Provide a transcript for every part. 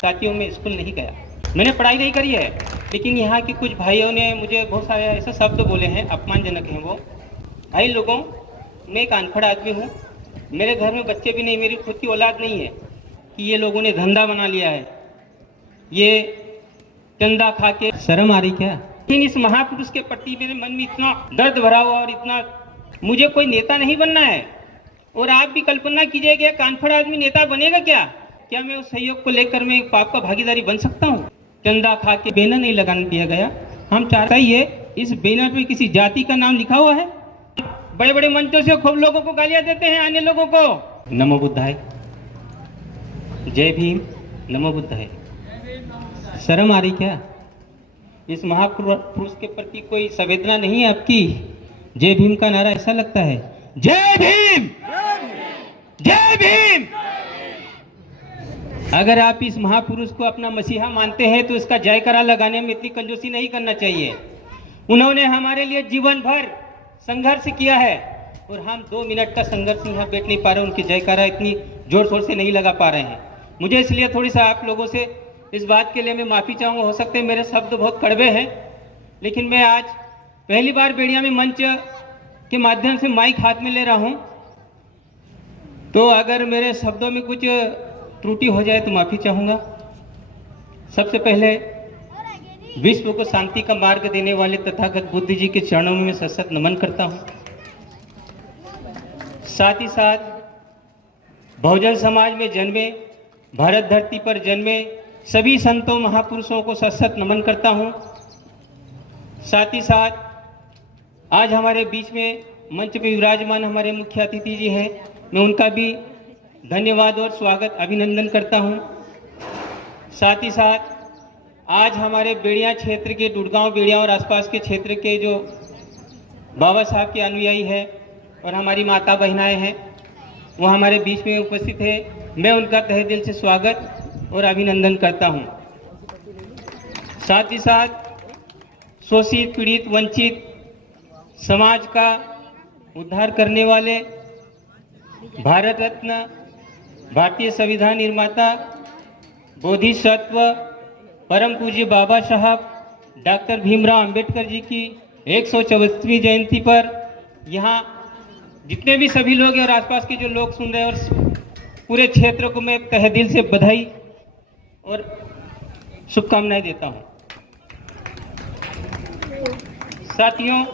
साथियों, मैं स्कूल नहीं गया, मैंने पढ़ाई नहीं करी है, लेकिन यहाँ के कुछ भाइयों ने मुझे बहुत सारे ऐसे शब्द बोले हैं, अपमानजनक हैं वो। भाई लोगों, मैं एक अनपढ़ आदमी हूँ, मेरे घर में बच्चे भी नहीं, मेरी खुद की औलाद नहीं है कि ये लोगों ने धंधा बना लिया है, ये चंदा खा के। शर्म आ रही क्या? लेकिन इस महापुरुष के प्रति मेरे मन में इतना दर्द भरा हुआ और इतना, मुझे कोई नेता नहीं बनना है। और आप भी कल्पना कीजिए कि एक अनपढ़ आदमी नेता बनेगा क्या? क्या मैं उस सहयोग को लेकर मैं पाप का भागीदारी बन सकता हूँ? चंदा खा के बैनर नहीं लगाने दिया गया। हम चाहते ही इस बैनर पे किसी जाति का नाम लिखा हुआ है। बड़े बड़े मंचों से खूब लोगों को गालियां देते हैं, अन्य लोगों को। नमो बुद्धाय, जय भीम, नमो बुद्धाय। शर्म आ रही क्या? इस महापुरुष के प्रति कोई संवेदना नहीं है आपकी? जय भीम का नारा ऐसा लगता है, जय भीम, जय भीम। अगर आप इस महापुरुष को अपना मसीहा मानते हैं तो इसका जयकारा लगाने में इतनी कंजूसी नहीं करना चाहिए। उन्होंने हमारे लिए जीवन भर संघर्ष किया है और हम 2 मिनट का संघर्ष यहाँ बैठ नहीं पा रहे, उनकी जयकारा इतनी जोर शोर से नहीं लगा पा रहे हैं। मुझे इसलिए थोड़ी सा आप लोगों से इस बात के लिए मैं माफ़ी चाहूँगा। हो सकते हैं मेरे शब्द बहुत कड़वे हैं, लेकिन मैं आज पहली बार बेड़िया में मंच के माध्यम से माइक हाथ में ले रहा हूँ, तो अगर मेरे शब्दों में कुछ त्रुटि हो जाए तो माफ़ी चाहूँगा। सबसे पहले विश्व को शांति का मार्ग देने वाले तथागत बुद्ध जी के चरणों में सशत नमन करता हूँ। साथ ही साथ बहुजन समाज में जन्मे, भारत धरती पर जन्मे सभी संतों महापुरुषों को सशत नमन करता हूँ। साथ ही साथ आज हमारे बीच में मंच पे विराजमान हमारे मुख्य अतिथि जी हैं, मैं उनका भी धन्यवाद और स्वागत अभिनंदन करता हूं। साथ ही साथ आज हमारे बेड़िया क्षेत्र के, डुडगांव बेड़िया और आसपास के क्षेत्र के जो बाबा साहब के अनुयायी हैं और हमारी माता बहनाएं हैं, वो हमारे बीच में उपस्थित है। मैं उनका तहे दिल से स्वागत और अभिनंदन करता हूं। साथ ही साथ शोषित, पीड़ित, वंचित समाज का उद्धार करने वाले भारत रत्न, भारतीय संविधान निर्माता, बोधिसत्व, परम पूज्य बाबा साहब डॉक्टर भीमराव अंबेडकर जी की 124वीं जयंती पर यहाँ जितने भी सभी लोग हैं और आसपास के जो लोग सुन रहे हैं और पूरे क्षेत्र को मैं तहे दिल से बधाई और शुभकामनाएं देता हूँ। साथियों,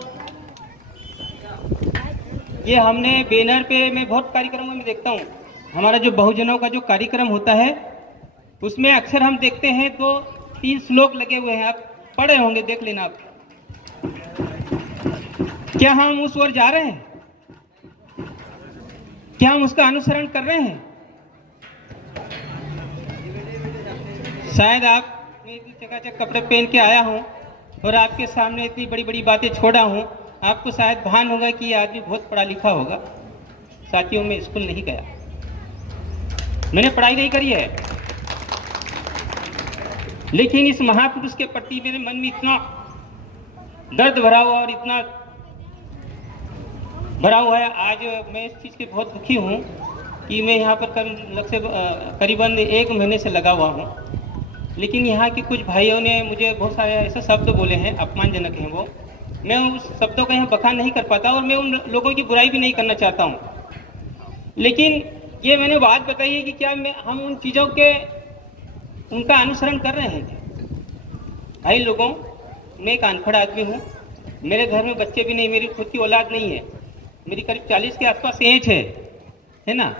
ये हमने बैनर पे, मैं बहुत कार्यक्रमों में देखता हूँ, हमारा जो बहुजनों का जो कार्यक्रम होता है उसमें अक्सर हम देखते हैं 2-3 श्लोक लगे हुए हैं, आप पढ़े होंगे, देख लेना आप। क्या हम उस ओर जा रहे हैं? क्या हम उसका अनुसरण कर रहे हैं? शायद आप, मैं इतनी चकाचक कपड़े पहन के आया हूँ और आपके सामने इतनी बड़ी बड़ी बातें छोड़ा हूँ, आपको शायद भान होगा कि ये आदमी बहुत पढ़ा लिखा होगा। साथियों, मैं स्कूल नहीं गया, मैंने पढ़ाई नहीं करी है, लेकिन इस महापुरुष के प्रति मेरे मन में इतना दर्द भरा हुआ और इतना भरा हुआ है। आज मैं इस चीज़ के बहुत दुखी हूँ कि मैं यहाँ पर करीबन 1 महीने से लगा हुआ हूँ, लेकिन यहाँ के कुछ भाइयों ने मुझे बहुत सारे ऐसे शब्द बोले हैं, अपमानजनक हैं वो। मैं उस शब्दों का यहाँ बखान नहीं कर पाता और मैं उन लोगों की बुराई भी नहीं करना चाहता हूँ, लेकिन ये मैंने बात बताई है कि क्या हम उन चीज़ों के उनका अनुसरण कर रहे हैं क्या? भाई लोगों, मैं एक अनपढ़ आदमी हूँ, मेरे घर में बच्चे भी नहीं, मेरी खुद की औलाद नहीं है, मेरी करीब 40 के आसपास एज है ना।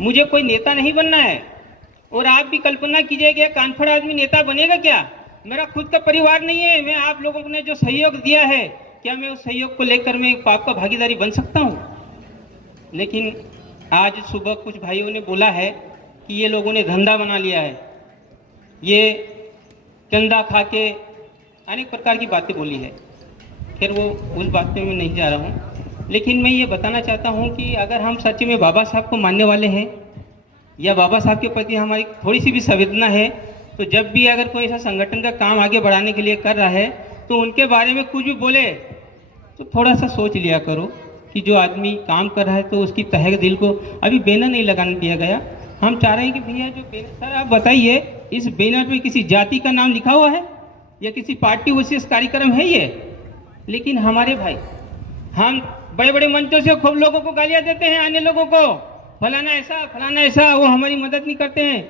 मुझे कोई नेता नहीं बनना है। और आप भी कल्पना कीजिए कि एक अनपढ़ आदमी नेता बनेगा क्या? मेरा खुद का परिवार नहीं है, मैं आप लोगों ने जो सहयोग दिया है, क्या मैं उस सहयोग को लेकर मैं पाप का भागीदारी बन सकता हूँ? लेकिन आज सुबह कुछ भाइयों ने बोला है कि ये लोगों ने धंधा बना लिया है, ये चंदा खा के अनेक प्रकार की बातें बोली है। फिर वो उस बात पे मैं नहीं जा रहा हूँ, लेकिन मैं ये बताना चाहता हूँ कि अगर हम सच में बाबा साहब को मानने वाले हैं या बाबा साहब के प्रति हमारी थोड़ी सी भी संवेदना है, तो जब भी अगर कोई ऐसा संगठन का काम आगे बढ़ाने के लिए कर रहा है तो उनके बारे में कुछ भी बोले तो थोड़ा सा सोच लिया करो कि जो आदमी काम कर रहा है तो उसकी तहे दिल को। अभी बैनर नहीं लगाने दिया गया, हम चाह रहे हैं कि भैया जो बैनर, सर आप बताइए इस बैनर पे किसी जाति का नाम लिखा हुआ है या किसी पार्टी विशेष कार्यक्रम है ये? लेकिन हमारे भाई, हम बड़े बड़े मंचों से खूब लोगों को गालियां देते हैं, अन्य लोगों को, फलाना ऐसा, वो हमारी मदद नहीं करते हैं।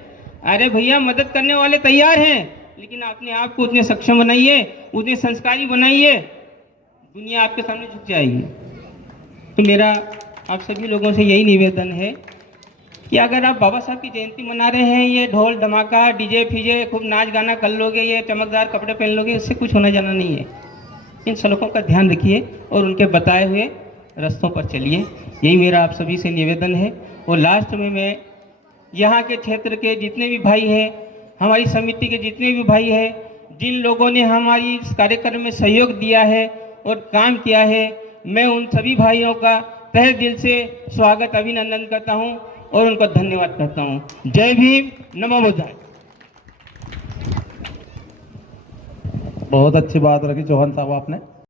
अरे भैया, मदद करने वाले तैयार हैं, लेकिन अपने आप को उतने सक्षम बनाइए, उतने संस्कारी बनाइए, दुनिया आपके सामने झुक जाएगी। तो मेरा आप सभी लोगों से यही निवेदन है कि अगर आप बाबा साहब की जयंती मना रहे हैं, ये ढोल धमाका डीजे फीजे खूब नाच गाना कर लोगे, ये चमकदार कपड़े पहन लोगे, इससे कुछ होना जाना नहीं है। इन श्लोकों का ध्यान रखिए और उनके बताए हुए रास्तों पर चलिए, यही मेरा आप सभी से निवेदन है। और लास्ट में मैं यहाँ के क्षेत्र के जितने भी भाई हैं, हमारी समिति के जितने भी भाई हैं, जिन लोगों ने हमारी इस कार्यक्रम में सहयोग दिया है और काम किया है, मैं उन सभी भाइयों का तहे दिल से स्वागत अभिनंदन करता हूँ और उनको धन्यवाद करता हूँ। जय भीम, नमो बुद्धाय। बहुत अच्छी बात रखी चौहान साहब आपने।